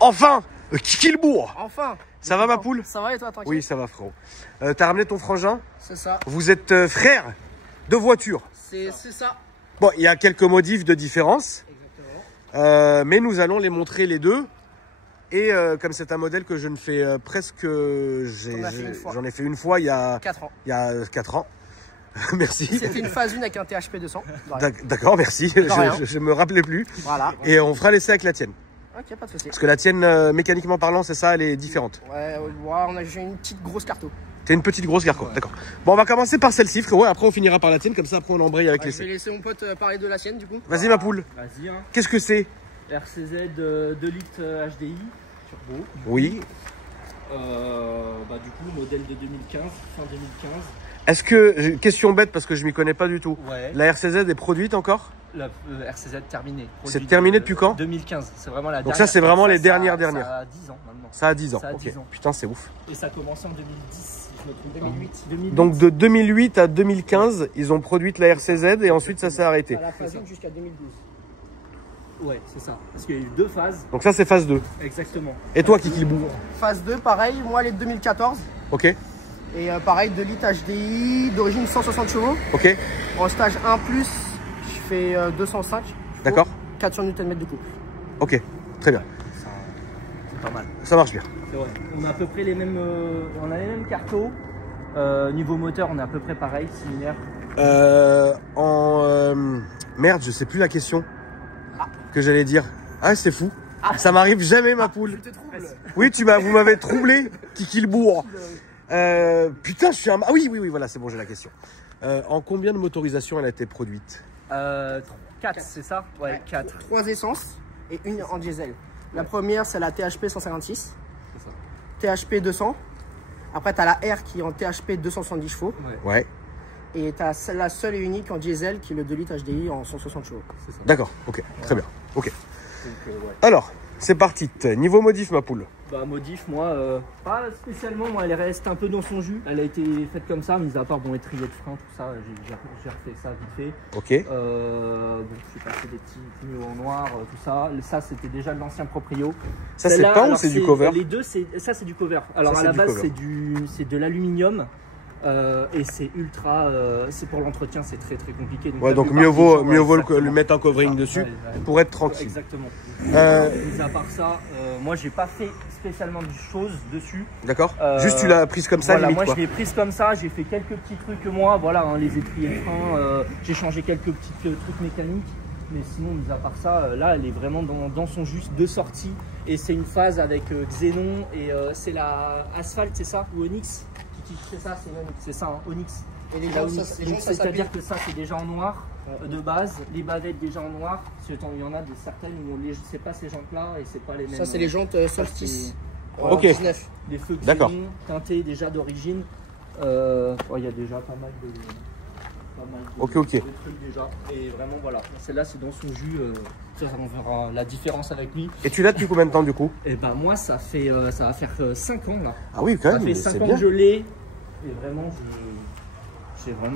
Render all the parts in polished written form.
Enfin, Kiki le bourg. Enfin. Ça va ma poule? Ça va et toi, tranquille? Oui, ça va frérot. T'as ramené ton frangin? C'est ça. Vous êtes frères de voiture? C'est ça. Bon, il y a quelques modifs de différence. Exactement. Mais nous allons les montrer les deux. Et comme c'est un modèle que je ne fais presque... J'en ai fait une fois il y a 4 ans. Il y a 4 ans. Merci. C'était une phase 1 avec un THP 200. D'accord, merci. Je me rappelais plus. Voilà. Et on fera l'essai avec la tienne. Ok, pas de souci. Parce que la tienne, mécaniquement parlant, c'est ça, elle est différente. Ouais, j'ai une petite grosse carto. T'as une petite grosse carco, d'accord. Bon, on va commencer par celle-ci, frérot. Après, on finira par la tienne. Comme ça, après, on embraye avec Je l'essai. vais laisser mon pote parler de la sienne, du coup. Vas-y, ma poule. Vas-y, hein. Qu'est-ce que c'est? RCZ 2 litres HDI turbo. Oui. Du coup, modèle de 2015, fin 2015. Est-ce que, question bête parce que je m'y connais pas du tout, Ouais. la RCZ est produite encore? La RCZ terminée. C'est terminé depuis quand? 2015. C'est vraiment la Donc dernière. ça, c'est vraiment les Ça dernières. Ça a 10 ans maintenant. Ça a 10 ans. Ça a Ok. 10 ans. Putain, c'est ouf. Et ça a commencé en 2010, si je me trompe pas. 2008. Donc de 2008 à 2015, ils ont produit la RCZ et ensuite ça s'est arrêté. À la phase 1 jusqu'à 2012. Ouais, c'est ça. Parce qu'il y a eu 2 phases. Donc ça, c'est phase 2. Exactement. Et toi, Kiki le bourg? Phase 2, pareil, moi, elle est de 2014. Ok. Et pareil, 2 litres HDI, d'origine 160 chevaux. Ok. En stage 1+, je fais 205. D'accord. 400 Nm de couple. Ok. Très bien. C'est pas mal. Ça marche bien. C'est vrai. On a à peu près les mêmes, on a les mêmes cartos. Niveau moteur, on est à peu près pareil, similaire. Merde, je sais plus la question que j'allais dire. Ah, c'est fou. Ça m'arrive jamais, ma poule. Je te trouble. Oui, vous m'avez troublé, Kiki le bourg. Putain, je suis un... Ah oui, voilà, c'est bon, j'ai la question. En combien de motorisations elle a été produite? 4, c'est ça? Ouais, 4. 3 essences et une en diesel. La première, c'est la THP 156. C'est ça. THP 200. Après, tu as la R qui est en THP 270 chevaux. Ouais. Et tu as la seule et unique en diesel qui est le 2 litres HDI en 160 chevaux. C'est ça. D'accord, ok, très bien. Ok. Donc, ouais. Alors, c'est parti. Niveau modif, ma poule. Bah, modif, moi, pas spécialement. Moi, elle reste un peu dans son jus. Elle a été faite comme ça, mis à part bon, étrier de frein, tout ça. J'ai refait ça vite fait. Ok. Bon, je suis passé des petits pneus en noir, tout ça. Ça, c'était déjà de l'ancien proprio. Ça, c'est Celle-là, peint ou alors, c'est du cover? Les deux, ça, c'est du cover. Alors, Ça, à la c'est du base, cover. c'est de l'aluminium. Et c'est ultra, c'est pour l'entretien, c'est très très compliqué. Ouais, donc mieux vaut lui mettre un covering dessus pour être tranquille. Exactement. Mis à part ça, moi j'ai pas fait spécialement de choses dessus. D'accord. Juste tu l'as prise comme ça, Voilà, limite moi quoi. je l'ai prise comme ça, j'ai fait quelques petits trucs moi, voilà, hein, les étriers de frein, j'ai changé quelques petits trucs mécaniques. Mais sinon, mis à part ça, là, elle est vraiment dans son juste de sortie. Et c'est une phase avec Xénon et c'est la Asphalt, c'est ça? Ou Onyx? C'est ça, c'est ça, hein, Onyx. Et les La gens, Onyx. ça, les gens, ça C'est-à-dire s'habille. que ça, c'est déjà en noir de base. Les bavettes déjà en noir. Il y en a certaines où c'est pas ces jantes-là et c'est pas les mêmes. Ça, c'est les jantes Solstice. Ok. 19. Les feux D'accord. Xénon, teintés déjà d'origine. Il y a déjà pas mal de Ok. de trucs déjà. Et vraiment, voilà. Celle-là, c'est dans son jus. Ça, on verra la différence avec lui. Et tu l'as depuis combien de temps du coup? Et ben moi, ça va faire 5 ans là. Ah oui, quand Ça même, fait c'est 5 ans bien. que je l'ai. Et vraiment,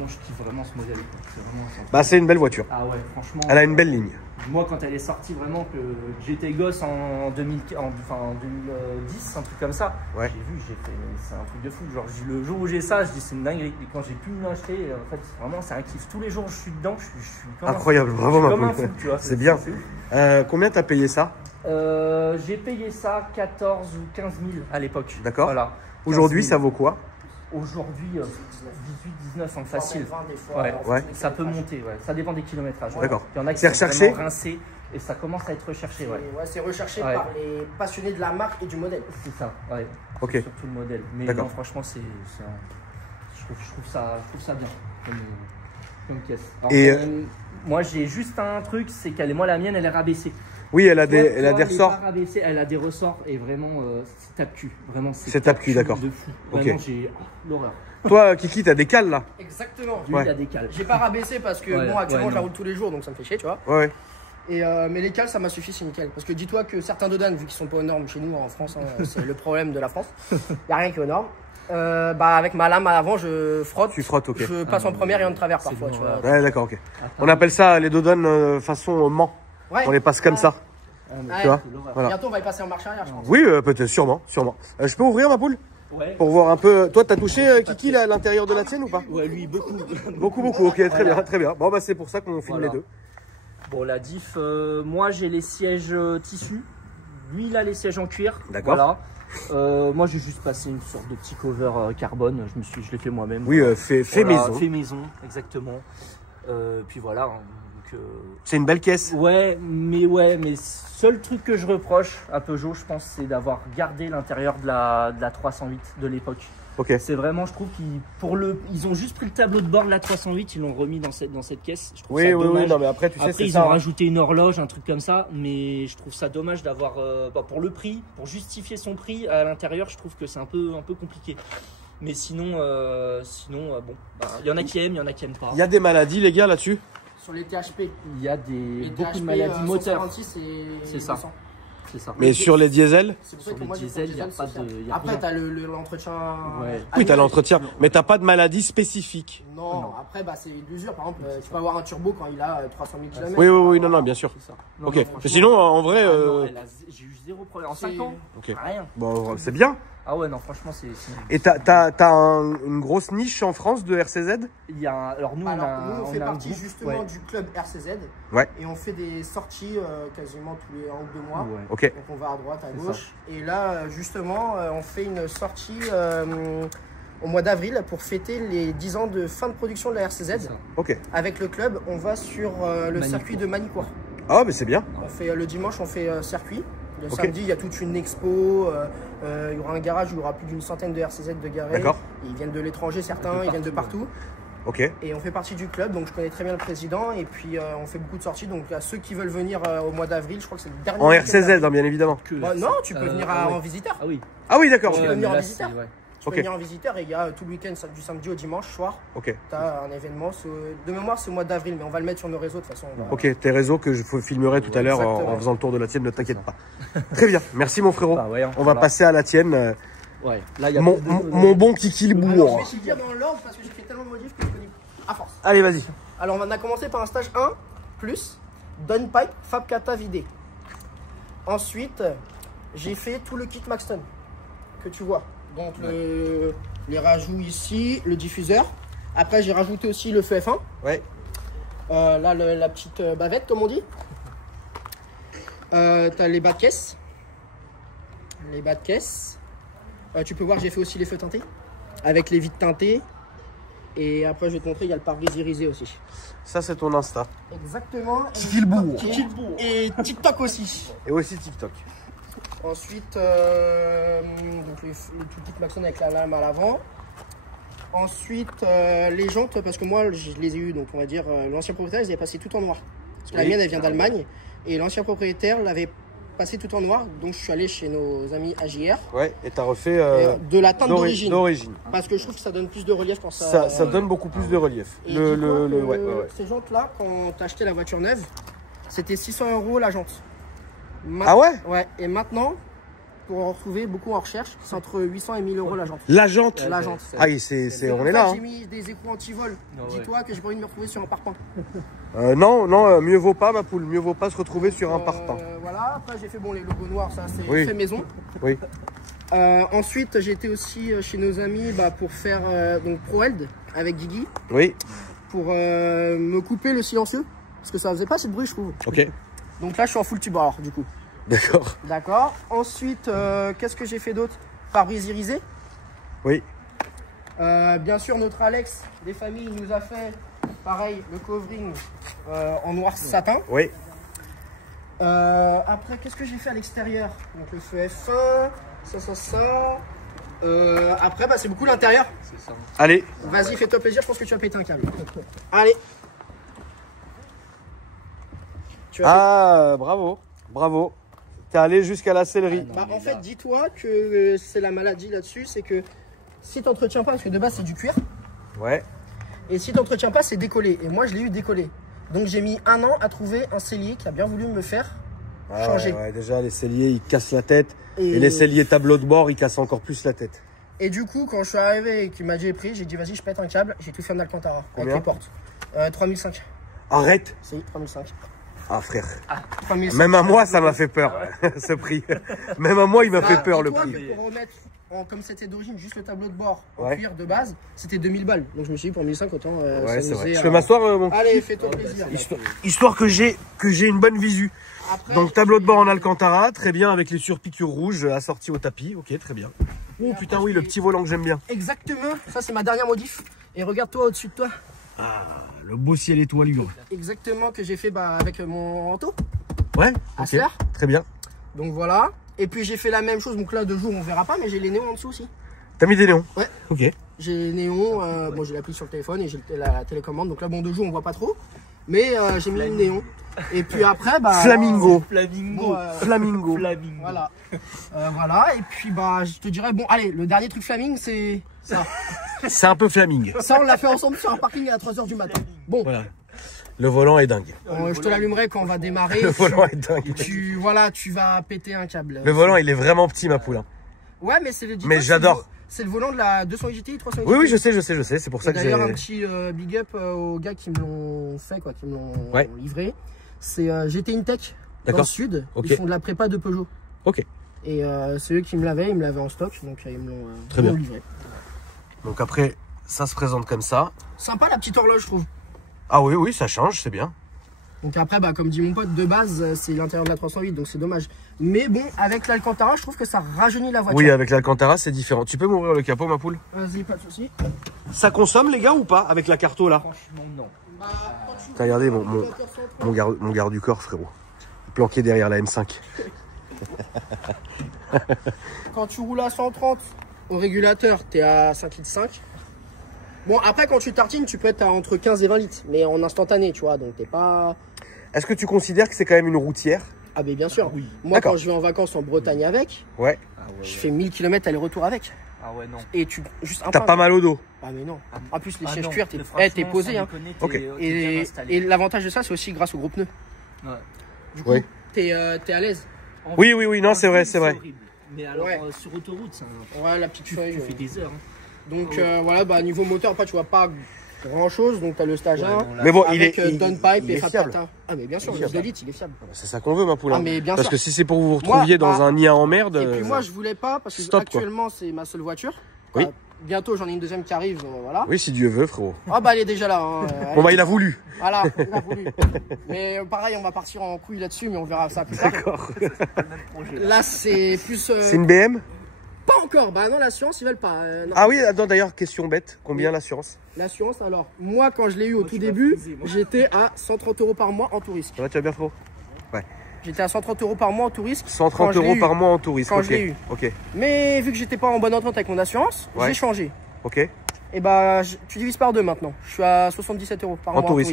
je kiffe vraiment ce modèle. C'est vraiment sympa. Bah, c'est une belle voiture. Ah ouais, franchement. Elle a une belle ligne. Moi, quand elle est sortie, vraiment, que j'étais gosse en 2010, un truc comme ça, Ouais. j'ai fait, c'est un truc de fou. Genre, le jour où j'ai ça, je dis c'est une dinguerie. Et quand j'ai pu me l'acheter, en fait, vraiment, c'est un kiff. Tous les jours, je suis dedans, je suis comme Incroyable, un, bravo ma comme un poule. fou, tu vois. C'est bien. ouf. Combien t'as payé ça? J'ai payé ça 14 ou 15 000 à l'époque. D'accord. Voilà. Aujourd'hui, 15 000. ça vaut quoi? Aujourd'hui, 18-19 en facile. 20 des fois, Ouais. Ça peut monter, ouais. Ça dépend des kilométrages. D'accord. Il y en a qui C'est sont recherché? vraiment rincés et ça commence à être recherché, ouais. Ouais, c'est recherché Ouais. par les passionnés de la marque et du modèle. C'est ça, ouais. Ok. Surtout le modèle. Mais D'accord. non, franchement, je trouve ça bien comme pièce. Alors, Et moi, j'ai juste un truc, c'est moi, la mienne, elle est rabaissée. oui, elle a des Elle est ressorts. pas rabaissée, elle a des ressorts et vraiment, c'est tape-cul. Vraiment, C'est tape-cul, d'accord. de fou. Ok. Vraiment, j'ai l'horreur. Toi, Kiki, t'as des cales là? Exactement. Lui, Ouais. il a des cales. J'ai pas rabaissé parce que Ouais, bon, actuellement, ouais, je la non. roule tous les jours donc ça me fait chier, tu vois. Ouais. Et mais les cales, ça m'a suffi, c'est nickel. Parce que dis-toi que certains Dodan, vu qu'ils sont pas aux normes chez nous en France, hein, c'est le problème de la France. Y a rien qui est aux normes. Avec ma lame à l'avant, je frotte. Tu frottes, ok. Je passe en première et en travers C'est parfois, bon, tu vois. Ouais, d'accord, ok. On appelle ça les Dodon façon Mans. Ouais. On les passe comme ça. Ouais. Tu vois c'est l'horreur. Voilà. Bientôt, on va y passer en marche arrière, je pense. Oui, peut-être, sûrement. Je peux ouvrir ma poule Ouais. pour voir un peu. Toi, t'as touché Kiki là, à l'intérieur de la tienne ou pas? Ouais, lui, beaucoup. Beaucoup. Ok, très bien, très bien. Bon, bah c'est pour ça qu'on filme Voilà. les deux. Bon, la diff, moi j'ai les sièges tissus. Lui, il a les sièges en cuir. D'accord. Voilà. Moi, j'ai juste passé une sorte de petit cover carbone. Je l'ai fait moi-même. Oui, fait Voilà, maison. Fait maison, exactement. Puis voilà. Hein, donc, C'est une belle caisse. ouais, mais seul truc que je reproche à Peugeot, je pense, c'est d'avoir gardé l'intérieur de la 308 de l'époque. Ok. C'est vraiment, je trouve ils ont juste pris le tableau de bord de la 308, ils l'ont remis dans cette caisse. Je trouve ça Oui, dommage. non, mais après, tu sais, Après, c'est ils ça. ont hein. rajouté une horloge, un truc comme ça, mais je trouve ça dommage d'avoir, pour le prix, pour justifier son prix à l'intérieur, je trouve que c'est un peu compliqué. Mais sinon, bon, il y en a qui aiment, il y en a qui aiment pas. Il y a des maladies, les gars, là-dessus? Sur les THP. Il y a Les beaucoup THP, de maladies moteurs, 146 et C'est ça. 200. c'est ça. Mais sur les diesels? C'est pour ça Sur que les moi, j'ai diesels, fait il y a diesel pas social. de- il y a Après, rien. t'as l'entretien. Ouais. Oui, t'as annuel. l'entretien. Mais t'as pas de maladie spécifique? Non, après, c'est l'usure. Par exemple, tu peux avoir un turbo quand il a 300 000 km. Oui, non, bien sûr. C'est ça. Non, Ok. non, Mais franchement, sinon, en vrai, j'ai eu zéro problème. En C'est- 5 ans, ok. rien. Bon, c'est bien. Ah ouais, non, franchement, c'est... Et t'as une grosse niche en France de RCZ? Il y a alors nous, Alors, on a, nous, on fait a un partie groupe, justement ouais. du club RCZ. Ouais. Et on fait des sorties quasiment tous les 1 ou 2 mois. Ouais. Ok. Donc on va à droite, à C'est gauche. Et là, justement, on fait une sortie au mois d'avril pour fêter les 10 ans de fin de production de la C'est RCZ. ça. Ok. Avec le club, on va sur le Manicourt. circuit de Manicourt. Ah, mais c'est bien. On fait, le dimanche, on fait circuit. Le Ok. samedi, il y a toute une expo. Il y aura un garage où il y aura plus d'une centaine de RCZ de garés. D'accord. Ils viennent de l'étranger, certains, ils viennent de partout. Ok. Et on fait partie du club, donc je connais très bien le président. Et puis on fait beaucoup de sorties. Donc à ceux qui veulent venir au mois d'avril, je crois que c'est le dernier. En week-end RCZ, d'avril. hein, bien évidemment. Que Bah, ça. non, tu peux venir ouais. en visiteur. Ah oui. Ah oui, d'accord. Tu ok. peux venir mais en là, visiteur. c'est- ouais. Tu peux Ok. venir en visiteur et il y a tout le week-end, du samedi au dimanche soir. Ok. Tu as un événement. De mémoire, c'est au mois d'avril, mais on va le mettre sur nos réseaux de toute façon. on va- Ok, tes réseaux que je filmerai tout à l'heure en Exactement. faisant le tour de la tienne, ne t'inquiète pas. Très bien, merci mon frérot. Bah ouais, On va voilà. passer à la tienne. Ouais. Là, il y a Mon, plus de- mon bon Kiki le Alors, je bourg. vais te dire dans l'ordre parce que j'ai fait tellement de modifs que je connais à force. Allez, vas-y. Alors, on a commencé par un stage 1 plus Downpipe Fab Kata vidé. Ensuite, j'ai fait tout le kit Maxton que tu vois. Donc, les rajouts ici, le diffuseur. Après, j'ai rajouté aussi le feu F1. Ouais. Là, la petite bavette, comme on dit. T'as les bas de caisse. Les bas de caisse. Tu peux voir, j'ai fait aussi les feux teintés. Avec les vitres teintées. Et après, je vais te montrer, il y a le pare-brise irisé aussi. Ça, c'est ton Insta. Exactement. Kiki le bourg. Et TikTok aussi. Et aussi TikTok. Ensuite, donc tout le kit Maxon avec la lame à l'avant. Ensuite, les jantes, parce que moi, je les ai eues, donc on va dire, l'ancien propriétaire, ils avaient passé tout en noir. Parce que la Oui. mienne, elle vient d'Allemagne. Et l'ancien propriétaire l'avait passé tout en noir. Donc je suis allé chez nos amis AJR. Ouais, et t'as refait De la teinte d'origine. d'origine. Parce que je trouve que ça donne plus de relief quand ça. Ça donne beaucoup plus de relief. Et dis-toi que Ouais. ces jantes-là, quand t'as acheté la voiture neuve, c'était 600 € la jante. Ah ouais? Ouais, et maintenant, pour en retrouver beaucoup en recherche, c'est entre 800 et 1000 € la jante. La jante. La jante. Ah oui, on est là. J'ai Hein. mis des écrous anti-vol. Ah ouais. Dis-toi que j'ai pas envie de me retrouver sur un parpaing. Non, mieux vaut pas ma poule. Mieux vaut pas se retrouver sur un parpaing. Voilà, après j'ai fait les logos noirs, ça c'est Oui. fait maison. Oui. Ensuite, j'ai été aussi chez nos amis pour faire donc ProHeld avec Guigui Oui. pour me couper le silencieux parce que ça faisait pas assez de bruit, je trouve. Ok. Donc là, je suis en full tube alors du coup. D'accord. D'accord. Ensuite, qu'est-ce que j'ai fait d'autre? Pare-brise irisé. Oui. Bien sûr, notre Alex des familles nous a fait pareil le covering en noir satin. Oui. Après, qu'est-ce que j'ai fait à l'extérieur? Donc le feu F1, ça. Après, c'est beaucoup l'intérieur. C'est ça. Allez. Vas-y, fais-toi plaisir, je pense que tu vas péter un câble. Allez. Tu vas Bravo. T'es allé jusqu'à la sellerie. en fait, dis-toi que c'est la maladie là-dessus, c'est que si tu n'entretiens pas, parce que de base c'est du cuir, Ouais. et si tu n'entretiens pas, c'est décollé. Et moi, je l'ai eu décollé. Donc j'ai mis 1 an à trouver un sellier qui a bien voulu me faire changer. Ouais, déjà, les selliers, ils cassent la tête. Et, Et les selliers tableau de bord, ils cassent encore plus la tête. et du coup, quand je suis arrivé et qu'il m'a dit pris, j'ai dit vas-y, je pète un câble. J'ai tout fait en Alcantara Combien? avec les portes. 3005. Arrête. C'est 3005. Ah frère, 3500. même à moi ça m'a fait peur ce prix. Même à moi il m'a fait peur le dis-toi prix. que pour remettre, comme c'était d'origine, juste le tableau de bord en Ouais. cuir de base, c'était 2000 balles. Donc je me suis dit pour 1500 autant Ouais c'est vrai. s'amuser Je à- peux m'asseoir mon Allez, fais-toi plaisir. histoire que j'ai une bonne visu. Après, Donc tableau de bord en Alcantara, très bien avec les surpiqûres rouges assorties au tapis. Ok, très bien. Oh putain oui, le petit volant que j'aime bien. exactement, ça c'est ma dernière modif. Et regarde-toi au-dessus de toi. Ah, le beau ciel étoilure. Exactement que j'ai fait avec mon manteau. Ouais, ok, Asler. très bien. Donc voilà. Et puis j'ai fait la même chose. Donc là, de jour, on verra pas, mais j'ai les néons en dessous aussi. T'as mis des néons? Ouais. Ok. J'ai les néons. Bon, j'ai l'appli sur le téléphone et j'ai la télécommande. Donc là, bon, de jour, on voit pas trop. Mais j'ai mis le néon. Et puis après, Flamingo. Flamingo. Bon, Flamingo. Flamingo. voilà. Voilà. Et puis je te dirais, bon, allez, le dernier truc flaming, c'est ça. C'est un peu flaming. Ça, on l'a fait ensemble sur un parking à 3h du matin. Bon, Voilà. Le volant est dingue. je te l'allumerai quand on va démarrer. Le volant est dingue. Voilà, tu vas péter un câble. Le volant il est vraiment petit ma poule. Hein. Ouais, mais c'est le. Mais j'adore. C'est le volant de la 208 GTI 308 GTI. Oui oui je sais. C'est pour ça que j'ai. D'ailleurs, un petit big up aux gars qui me l'ont fait, quoi, qui me l'ont Ouais. livré. C'est GT Intech dans le D'accord. sud. Ok. Ils font de la prépa de Peugeot. Ok. Et c'est eux qui me l'avaient, ils me l'avaient en stock, donc ils me l'ont Très bien. livré. Donc après ça se présente comme ça. Sympa la petite horloge, je trouve. Ah oui oui ça change, c'est bien. Donc après, comme dit mon pote, de base, c'est l'intérieur de la 308, donc c'est dommage. Mais bon, avec l'Alcantara, je trouve que ça rajeunit la voiture. Oui avec l'Alcantara c'est différent. Tu peux m'ouvrir le capot ma poule? Vas-y, pas de soucis. Ça consomme les gars ou pas avec la carto là? Franchement, non. T'as regardé mon garde du corps frérot. Planqué derrière la M5. Quand tu roules à 130 au régulateur, t'es à 5,5 litres. Bon, après, quand tu tartines, tu peux être à entre 15 et 20 litres, mais en instantané, tu vois, donc t'es pas... Est-ce que tu considères que c'est quand même une routière? Ah, mais bien sûr. Oui. Moi, D'accord. quand je vais en vacances en Bretagne avec, Ouais. Ah ouais, je fais 1000 km aller-retour avec. Ah ouais, non. Et juste un T'as pain. pas mal au dos? Ah, mais non. En plus, les sièges non. cuir, Franchement, t'es posé, sans hein. déconner, Ok. t'es bien Et installé. l'avantage de ça, c'est aussi grâce aux gros pneus. Ouais. Du coup, Ouais. t'es à l'aise. En Oui, fait, oui, oui, non, en c'est vrai, ville, c'est vrai. horrible. Mais alors, Ouais. sur autoroute, c'est un... Ouais, la petite feuille. tu fais des heures. Hein. Donc, voilà, niveau moteur, après, tu vois pas grand-chose. Donc, t'as le stage 1. Ouais, non, là, Mais bon, Avec il Downpipe il et est fiable. Fab. Ah, mais bien sûr, Il est le fiable. 2 litres, il est fiable. C'est ça qu'on veut, ma poule. Ah, hein. mais bien Parce sûr. que si c'est pour vous retrouviez Moi, dans un nid en merde. Et puis moi, je voulais pas, parce que stop, actuellement, c'est ma seule voiture. Oui. Bientôt, j'en ai une deuxième qui arrive, voilà. Oui, si Dieu veut, frérot. Ah bah, elle est déjà là. Hein. Bon, bah, il a voulu. Voilà, il a voulu. Mais pareil, on va partir en couille là-dessus, mais on verra ça plus tard. D'accord. Là, c'est plus... C'est une BM? Pas encore, bah non, l'assurance, ils veulent pas. Non. Ah oui, attends, d'ailleurs, question bête. Combien l'assurance? L'assurance, alors, moi, quand je l'ai eu au Moi, tout je suis début, pas frisé, moi. j'étais à 130 € par mois en tout risque. Ça va, tu vas bien, frérot? J'étais à 130 € par mois en tout risque. 130 quand je l'ai € eu. par mois en touriste. Quand Ok. je l'ai eu. Ok. Mais vu que j'étais pas en bonne entente avec mon assurance, Ouais. j'ai changé. Ok. Et bah, tu divises par deux maintenant. Je suis à 77 € par En mois tout en tout risque.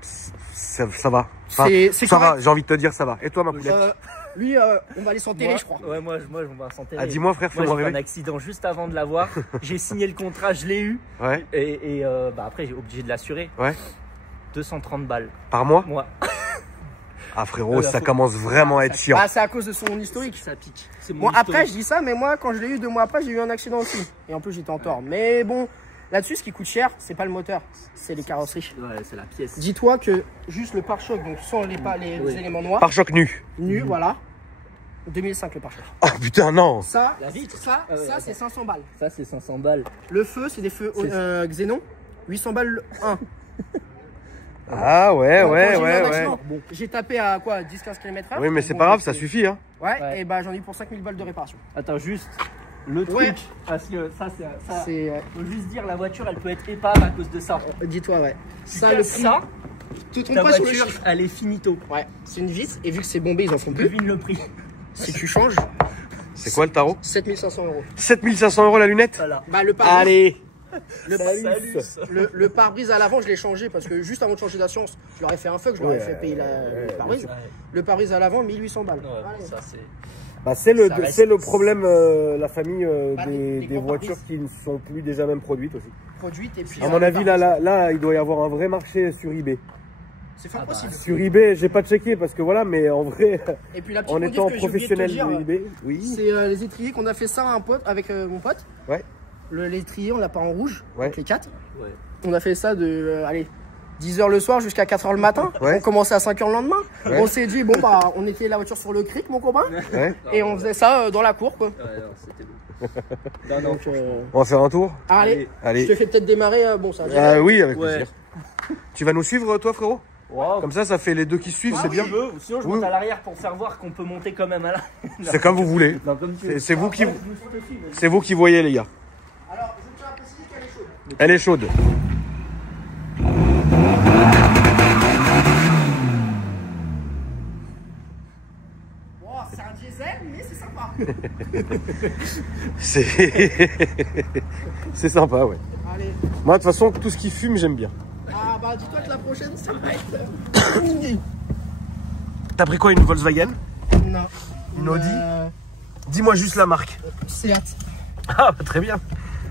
risque. Ça va. Enfin, C'est ça va, correct. j'ai envie de te dire, ça va. Et toi, ma poulette? Lui, on va aller s'enterrer, je crois. Ouais, moi, on va s'enterrer. Ah, dis-moi, frère, Moi, fais-moi j'ai fait un rêver. accident juste avant de l'avoir. J'ai signé le contrat, je l'ai eu. Ouais. Et après, j'ai obligé de l'assurer. Ouais. 230 balles. Par mois? Moi, Ah, frérot, là, ça faut- commence vraiment à être chiant. Bah, c'est à cause de son historique. ça pique. C'est mon Bon, après, historique. je dis ça, mais moi, quand je l'ai eu 2 mois après, j'ai eu un accident aussi. Et en plus, j'étais en tort. Mais bon, là-dessus, ce qui coûte cher, c'est pas le moteur, c'est les carrosseries. Ouais, c'est la pièce. Dis-toi que juste le pare-choc, donc sans les Oui. éléments noirs, Pare-choc nu. nus, voilà, 2005 le pare-choc. Oh putain, non. Ça, La vitre. ça, Ah ouais, ça attends. c'est 500 balles. Ça, c'est 500 balles. Le feu, c'est des feux Xénon, 800 balles le 1. Ah ouais, Quand ouais, j'ai eu un ouais, ouais. accident, j'ai tapé à quoi 10-15 km/h. Oui, mais c'est Bon, pas grave, c'est- ça suffit, hein. Ouais, Ouais. et bah j'en ai eu pour 5000 balles de réparation. Attends, juste le truc. Ouais. Parce que ça, ça. C'est. Faut juste dire, la voiture, elle peut être épave à cause de ça. Dis-toi, ouais. Tu Ça, le casses prix. ça, Te trompe ta pas sur le voiture, chiffre. elle est finito. Ouais, c'est une vis, et vu que c'est bombé, ils en font plus. Devine le prix. Si tu changes, C'est quoi le tarot? 7500 €. 7500 € la lunette? Voilà. Bah, le pare-brise. Allez. Salut. Le pare-brise à l'avant, je l'ai changé parce que juste avant de changer d'assurance, je leur ai fait un fuck, je leur ai fait payer le pare-brise. Le pare-brise à l'avant, 1800 balles. Allez. Ça, c'est. Bah, c'est Ça reste- le problème, la famille Bah, des des grands voitures pare-brise. qui ne sont plus déjà même produites aussi. Produite et puis. À mon le avis, pare-brise. là, il doit y avoir un vrai marché sur eBay. C'est fort Ah bah, possible. Sur eBay, j'ai pas checké parce que voilà, mais en vrai, Et puis la petite en modif étant que j'ai oublié de te professionnel dire, de eBay, oui. c'est les étriers qu'on a fait ça à un pote, avec mon pote. Ouais. L'étrier, on l'a pas en rouge, Ouais. avec les 4. Ouais. On a fait ça de, allez, 10h le soir jusqu'à 4h le matin. Ouais. On commençait à 5h le lendemain. Ouais. On s'est dit, bon, bah, on était la voiture sur le cric, mon copain. Ouais. Et on faisait ça dans la cour, quoi. Ouais, non, c'était beau. Non, non, On va faire un tour. Allez, Allez. je te fais peut-être démarrer. Bon, ça. Oui, avec Ouais. plaisir. Tu vas nous suivre, toi, frérot? Wow. Comme ça fait les deux qui suivent, c'est bien. Sinon, je Oui. monte à l'arrière pour faire voir qu'on peut monter quand même à la. C'est comme vous voulez. Non, comme tu veux. C'est vous qui, Je te suis, vas-y. c'est vous qui voyez, les gars. Alors, je tiens à préciser qu'elle est chaude. Elle est chaude. Wow, c'est un diesel, mais c'est sympa. C'est sympa, ouais. Allez. Moi, de toute façon, tout ce qui fume, j'aime bien. Ah, bah, dis-toi que la prochaine, ça va être. T'as pris quoi, une Volkswagen? Non. Une Audi? Dis-moi juste la marque. Seat. Ah, bah, très bien.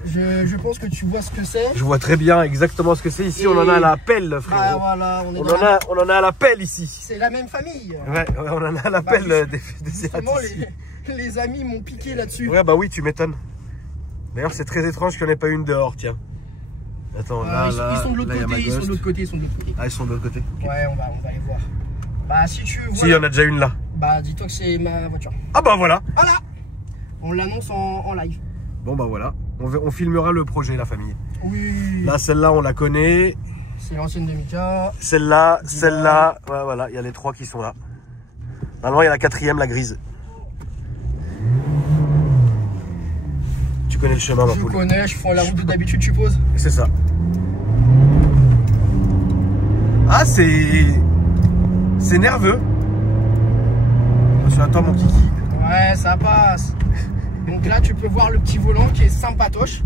Je pense que tu vois ce que c'est. Je vois très bien exactement ce que c'est. Ici, on en a à la pelle, Ah, frérot. voilà, on est On dans en a à la pelle ici. C'est la même famille. Ouais, on en a à la pelle des Seat Vraiment, ici. les amis m'ont piqué là-dessus. Ouais, bah oui, tu m'étonnes. D'ailleurs, c'est très étrange qu'il n'y en ait pas une dehors, tiens. Attends, là, ils sont de l'autre là, il y a côté, ma ils sont de Ghost. l'autre côté, ils sont de l'autre côté. Ah, ils sont de l'autre côté. Ouais, on va aller voir. Bah, si tu vois. Si, il y en a déjà une là. Bah, dis-toi que c'est ma voiture. Ah bah voilà. Voilà. On l'annonce en live. Bon bah voilà. On filmera le projet, la famille. Oui. Là, celle-là, on la connaît. C'est l'ancienne de Mika. Celle-là, celle-là. Ouais, voilà, il y a les trois qui sont là. Normalement, il y a la quatrième, la grise. Tu connais le chemin, ma Je poule. connais, je prends la route d'habitude, tu poses. C'est ça. Ah, c'est nerveux. Attention à toi, mon kiki. Ouais, ça passe. Donc là, tu peux voir le petit volant qui est sympatoche.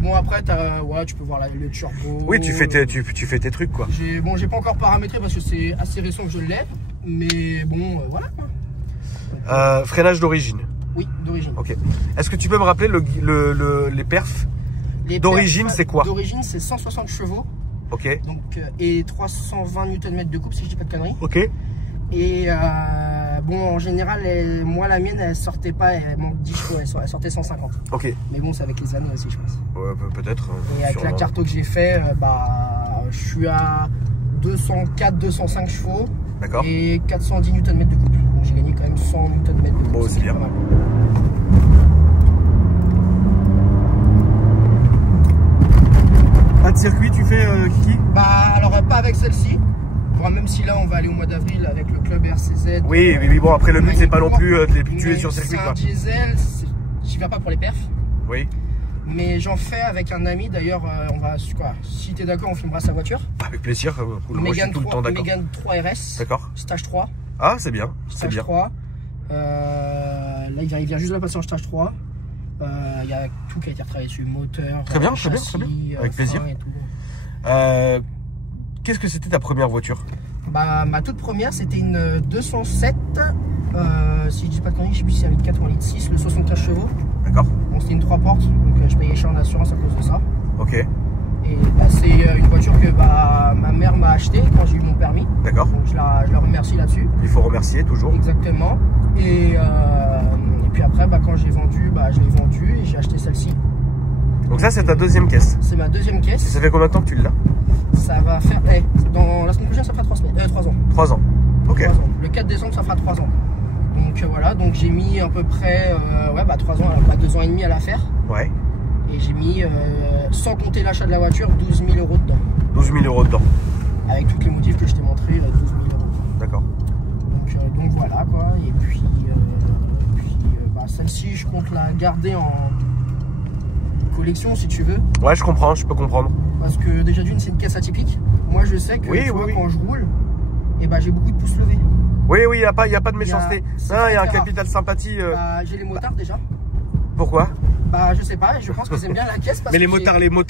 Bon, après, ouais, tu peux voir le turbo. Oui, tu fais tes trucs, quoi. J'ai pas encore paramétré parce que c'est assez récent que je l'ai. Mais bon, voilà. Freinage d'origine. Oui, d'origine. Ok. Est-ce que tu peux me rappeler les perfs? Les D'origine, perfs, c'est quoi? D'origine, c'est 160 chevaux. Ok. Donc, et 320 Nm de coupe, si je dis pas de conneries. Ok. Et bon, en général, moi, la mienne, elle sortait pas, elle manque 10 chevaux, elle sortait 150. Ok. Mais bon, c'est avec les années aussi, je pense. Ouais, peut-être. Et avec la sûrement. carto que j'ai fait, bah, je suis à 204, 205 chevaux. D'accord. Et 410 Nm de couple. Donc j'ai gagné quand même 100 Nm de couple. Bon, c'est bien. pas mal. Pas de circuit, tu fais Kiki? Bah alors pas avec celle-ci. Bon, même si là on va aller au mois d'avril avec le club RCZ. Oui, bon, après le but c'est pas non plus de les tuer sur circuit, C'est un quoi. diesel, j'y vais pas pour les perfs. Oui. Mais j'en fais avec un ami d'ailleurs, on va, quoi, si t'es d'accord, on filmera sa voiture. Avec plaisir. Cool. Moi, je suis tout le temps d'accord. Mégane 3 RS. D'accord. Stage 3. Ah, c'est bien. C'est Stage bien. 3. Là, il vient juste de la passer en stage 3. Il y a tout qui a été retravaillé dessus, moteur, Très bien, châssis, très bien. Avec frein plaisir. et tout. Qu'est-ce que c'était ta première voiture? Bah, ma toute première, c'était une 207. Si je dis pas de conneries, je sais plus si c'est un litre 4 ou un litre 6, le 75 chevaux. D'accord. Bon, c'était une 3 portes, donc je payais cher en assurance à cause de ça. Ok. Et bah, c'est une voiture que bah, ma mère m'a achetée quand j'ai eu mon permis. D'accord. Donc je la remercie là-dessus. Il faut remercier toujours. Exactement. Et puis après, bah, quand j'ai vendu, bah, je l'ai vendue et j'ai acheté celle-ci. Donc ça, c'est ta deuxième caisse. C'est ma deuxième caisse. Ça fait combien de temps que tu l'as? Ça va faire. Dans la semaine prochaine, ça fera 3 ans. 3 ans. Ok. 3 ans. Le 4 décembre, ça fera 3 ans. Donc voilà, donc j'ai mis à peu près 3 ans, 2 ans et demi à la faire. Ouais. Et j'ai mis, sans compter l'achat de la voiture, 12 000 euros dedans. 12 000 euros dedans. Avec toutes les motifs que je t'ai montré, 12 000 euros. D'accord. Donc voilà quoi. Et puis, bah, celle-ci, je compte la garder en collection si tu veux. Ouais, je comprends, je peux comprendre. Parce que déjà d'une, c'est une caisse atypique. Moi, je sais que Oui, tu vois, oui. quand je roule, et bah, j'ai beaucoup de pouces levés. Oui, il n'y a pas de méchanceté. c'est Non, il y a un très rare. capital sympathie. Bah, j'ai les motards déjà. Pourquoi? Bah, je sais pas, je pense qu'ils aiment bien la caisse. Parce Mais les que motards, les vrais,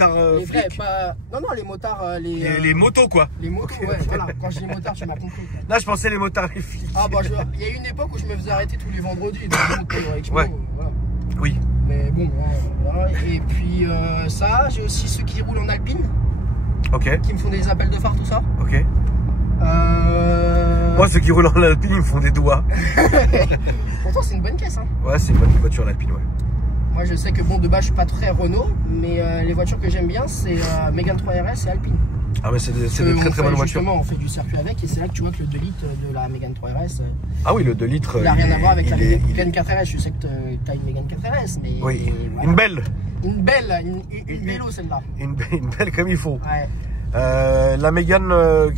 flics. pas... Non, les motards, Les motos, quoi. Les motos, ouais, voilà. Quand je dis motards, tu m'as compris. Quoi. Là, je pensais les motards, les flics. Ah, bah, il y a eu une époque où je me faisais arrêter tous les vendredis dans les motos avec Ouais. voilà. Oui. Mais bon, voilà. Et puis ça, j'ai aussi ceux qui roulent en alpine, Ok. qui me font des appels de phare, tout ça. Ok. Moi, ceux qui roulent en Alpine, ils me font des doigts. Pourtant, c'est une bonne caisse, hein. Ouais, c'est une bonne voiture, l'Alpine, ouais. Moi, je sais que bon, de base, je suis pas très Renault, mais les voitures que j'aime bien, c'est Mégane 3 RS et Alpine. Ah mais c'est des très On très fait, bonnes voitures. justement, on fait du circuit avec et c'est là que tu vois que le 2 litres de la Mégane 3 RS, Ah oui, le 2 litres. il n'a rien à voir avec la il Mégane 4 RS. Je sais que tu as une Mégane 4 RS, mais Oui, voilà. une belle. Une vélo celle-là. Une belle comme il faut. Ouais. La Mégane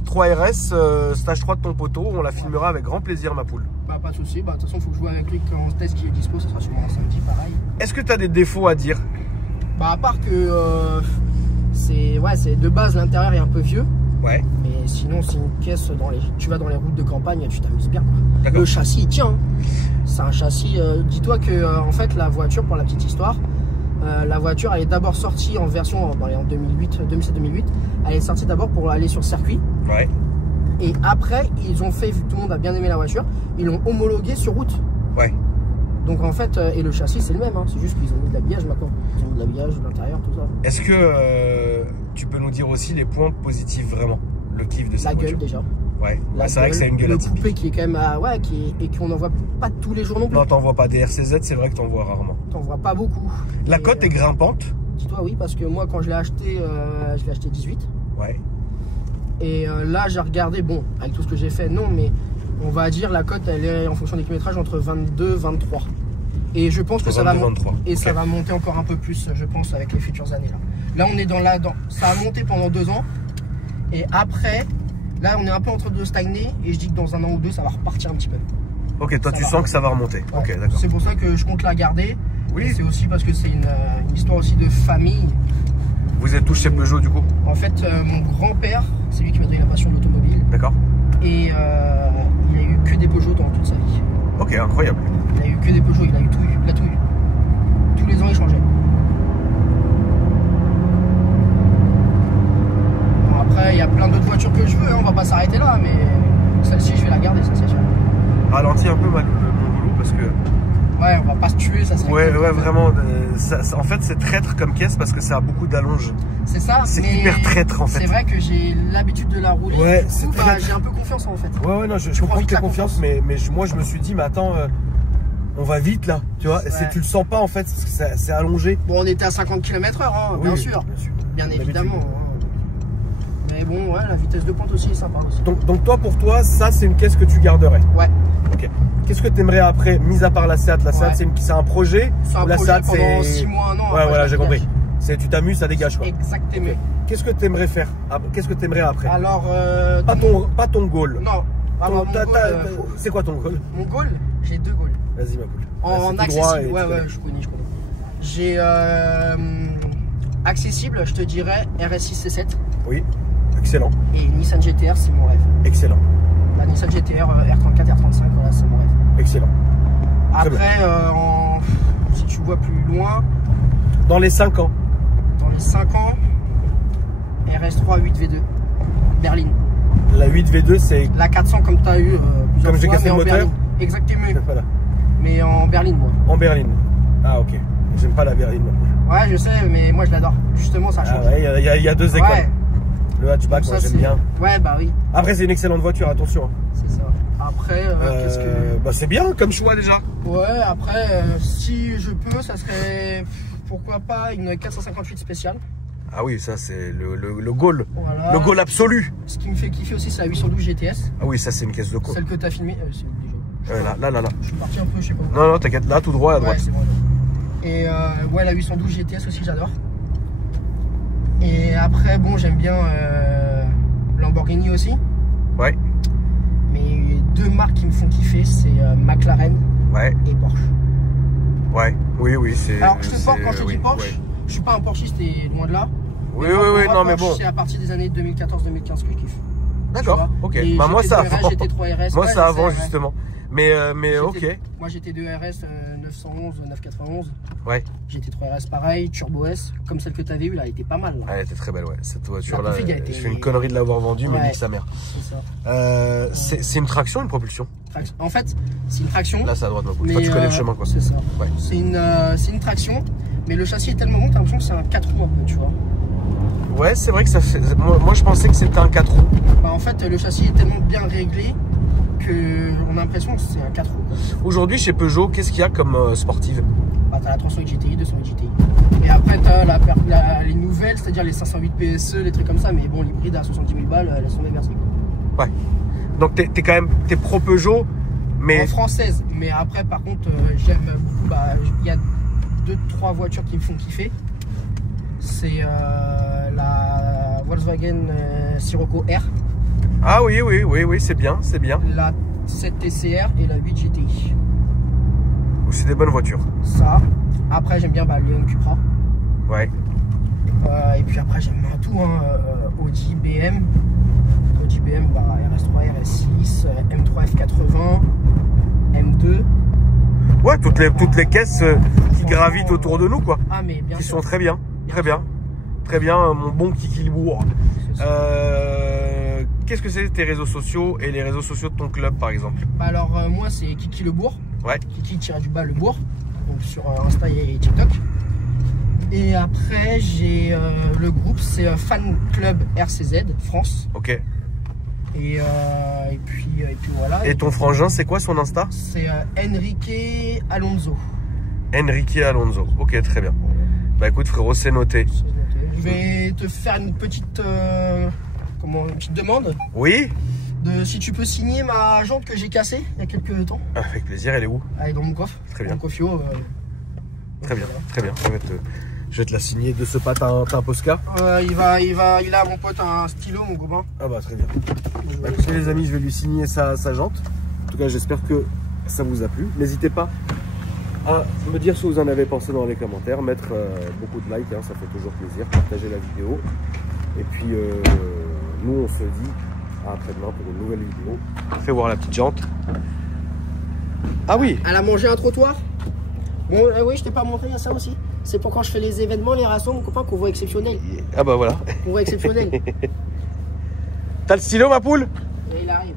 3 RS, stage 3 de ton poteau, on la filmera avec grand plaisir, ma poule. Bah, pas de soucis. Bah, de toute façon, il faut que je joue avec lui quand on teste qui est dispo. Ça sera sûrement un samedi, pareil. Est-ce que tu as des défauts à dire? Bah, à part que c'est de base, l'intérieur est un peu vieux. Ouais. Mais sinon, c'est une caisse, tu vas dans les routes de campagne, tu t'amuses bien. D'accord. Le châssis, il tient. C'est un châssis. Dis-toi que, en fait, la voiture, pour la petite histoire, la voiture, elle est d'abord sortie en version en 2007-2008. Elle est sortie d'abord pour aller sur circuit. Ouais. Et après, ils ont fait, vu que tout le monde a bien aimé la voiture, ils l'ont homologué sur route. Ouais. Donc en fait, et le châssis, c'est le même. Hein. C'est juste qu'ils ont mis de l'habillage maintenant. Ils ont mis de l'habillage, de l'intérieur, tout ça. Est-ce que tu peux nous dire aussi les points positifs vraiment? Le kiff de cette La voiture. gueule déjà. Ouais, c'est vrai que c'est une gueule Le atypique. coupé qui est quand même et qu'on n'en voit pas tous les jours non plus. Non, t'en vois pas des RCZ, c'est vrai que t'en vois rarement. T'en vois pas beaucoup. La Et, cote est grimpante. Dis-toi oui, parce que moi quand je l'ai acheté 18. Ouais. Et là j'ai regardé, bon, avec tout ce que j'ai fait, non, mais on va dire la cote elle est en fonction des kilométrages entre 22 et 23. Et je pense que ça va monter. Et okay. Ça va monter encore un peu plus, je pense, avec les futures années là. Là on est ça a monté pendant 2 ans. Et après, là on est un peu en train de stagner. Et je dis que dans 1 an ou 2 ça va repartir un petit peu. Ok, toi tu sens que ça va remonter. Ouais. Ok, d'accord. C'est pour ça que je compte la garder. Oui. C'est aussi parce que c'est une histoire aussi de famille. Vous êtes tous chez Peugeot du coup? En fait, mon grand-père, c'est lui qui m'a donné la passion de l'automobile. D'accord. Et il a eu que des Peugeot dans toute sa vie. Ok, incroyable. Il a eu que des Peugeot, il a eu tout, il a tout eu. Tous les ans, il changeait. Bon, après, il y a plein d'autres voitures que je veux, hein, on va pas s'arrêter là, mais celle-ci, je vais la garder, ça c'est sûr. Ralentis un peu mon boulot parce que... Ouais, on va pas se tuer, ça serait... Ouais, vraiment. En fait, c'est traître comme caisse parce que ça a beaucoup d'allonge. C'est ça, c'est mais hyper traître en fait. C'est vrai que j'ai l'habitude de la rouler. Ouais, du coup, c'est j'ai un peu confiance en fait. Ouais, non, je comprends que t'aies confiance, mais moi je me suis dit, mais attends, on va vite là, tu vois. Ouais. Tu le sens pas en fait, c'est allongé. Bon, on était à 50 km/h, hein, oui, bien sûr. Bien évidemment. Hein. Mais bon, ouais, la vitesse de pointe aussi est sympa aussi. Donc toi, pour toi, ça c'est une caisse que tu garderais? Ouais. Ok. Qu'est-ce que tu aimerais après, mis à part la Seat? La Seat, c'est un projet. C'est un projet pendant 6 mois, 1 an. Ouais, voilà, j'ai compris. Tu t'amuses, ça dégage quoi. Exactement. Okay. Qu'est-ce que tu aimerais faire? Qu'est-ce que tu aimerais après? Alors, pas ton goal. Non. C'est quoi ton goal? Mon goal, j'ai 2 goals. Vas-y ma poule. En accessible, ouais, je connais. J'ai accessible, je te dirais RS6 C7. Oui, excellent. Et Nissan GTR, c'est mon rêve. Excellent. La Nissan GTR R34, R35, voilà, c'est mon rêve. Excellent. Après, si tu vois plus loin... Dans les 5 ans. Dans les 5 ans, RS3 8V2, berline. La 8V2, c'est... La 400 comme tu as eu plusieurs comme j'ai cassé le moteur berline. Exactement. Voilà. Mais en berline, moi. En berline. Ah, ok. J'aime pas la berline. Ouais, je sais, mais moi je l'adore. Justement, ça change. Ah ouais, il y a 2 écoles. Ouais. Le hatchback, moi j'aime bien. Ouais, bah oui. Après, c'est une excellente voiture, attention. C'est ça. Après, qu'est-ce que... Bah, c'est bien comme choix déjà. Ouais, après, si je peux, ça serait... Pourquoi pas une 458 spéciale. Ah oui, ça c'est le goal. Voilà. Le goal absolu. Ce qui me fait kiffer aussi, c'est la 812 GTS. Ah oui, ça c'est une caisse de co. Celle que tu as filmée, c'est là. Je suis parti un peu, je sais pas. Non, t'inquiète, là tout droit à droite. Ouais, c'est bon. Et ouais, la 812 GTS aussi, j'adore. Et après, bon, j'aime bien Lamborghini aussi. Ouais. Mais 2 marques qui me font kiffer, c'est McLaren et Porsche. Ouais, oui, c'est... Alors, je te porte quand je te dis Porsche, je suis pas un Porschiste et loin de là. Oui, non, mais bon. C'est à partir des années 2014-2015 que je kiffe. D'accord, ok. Bah, moi, ça avant. Moi, ça avant, justement. Mais ok. Moi, j'étais 2 RS 911, 991. Ouais. J'étais 3 RS pareil, Turbo S, comme celle que tu avais eue là, elle était pas mal. Là. Elle était très belle, ouais. Cette voiture-là, je fais une été... connerie de l'avoir vendue, mais nique sa mère. C'est ça. C'est une traction, une propulsion? En fait, c'est une traction. Là, c'est à droite, ma poule. Enfin, tu connais le chemin, quoi. C'est ça. Ouais. C'est une traction, mais le châssis est tellement bon, t'as l'impression que c'est un 4 roues un peu, tu vois. Ouais, c'est vrai que ça fait... Moi, je pensais que c'était un 4 roues. Bah, en fait, le châssis est tellement bien réglé qu'on a l'impression que c'est un 4 roues. Aujourd'hui, chez Peugeot, qu'est-ce qu'il y a comme sportive? Bah, t'as la 308 GTI, 208 GTI. Et après, les nouvelles, c'est-à-dire les 508 PSE, les trucs comme ça, mais bon, l'hybride à 70 000 balles, elles sont même merci. Ouais. Donc t'es pro Peugeot, mais... En française, mais après, par contre, j'aime beaucoup, il y a 2-3 voitures qui me font kiffer. C'est la Volkswagen Sirocco R. Ah oui, c'est bien, c'est bien. La 7 TCR et la 8 GTI. C'est des bonnes voitures. Ça. Après, j'aime bien Léon Cupra. Ouais. Et puis après, j'aime bien tout. Audi, BM. Audi, BM, RS3, RS6, M3 F80, M2. Ouais, toutes les caisses qui gravitent autour de nous, quoi. Ah, mais bien qui sûr. sont très bien. Très bien. Très bien, mon bon Kiki Libourg. Qu'est-ce que c'est tes réseaux sociaux et les réseaux sociaux de ton club, par exemple? Alors, moi, c'est Kiki Le Bourg. Ouais. Kiki-Le Bourg. Donc, sur Insta et TikTok. Et après, j'ai le groupe, c'est Fan Club RCZ France. Ok. Et puis voilà. Et ton frangin, c'est quoi son Insta? C'est Enrique Alonso. Enrique Alonso. Ok, très bien. Bah écoute, frérot, c'est noté. Je vais te faire une petite, une petite demande. Oui? Si tu peux signer ma jante que j'ai cassée il y a quelques temps. Avec plaisir, elle est où? Elle est dans mon coffre. Très bien. Dans mon coffre. Très bien, très bien. Je vais te la signer de ce pas. T'as un Posca? Il a mon pote un stylo, mon copain. Ah bah très bien. Bah, écoutez les amis, je vais lui signer sa jante. En tout cas, j'espère que ça vous a plu. N'hésitez pas à me dire ce que vous en avez pensé dans les commentaires, mettre beaucoup de likes, hein, ça fait toujours plaisir, partager la vidéo. Et puis nous on se dit à après-demain pour une nouvelle vidéo. Fais voir la petite jante. Ah oui. Elle a mangé un trottoir. Bon, oui, je t'ai pas montré, il y a ça aussi. C'est pour quand je fais les événements, les rations, mon copain, qu'on voit exceptionnel. Ah bah voilà. On voit exceptionnel. T'as le stylo, ma poule? Et il arrive.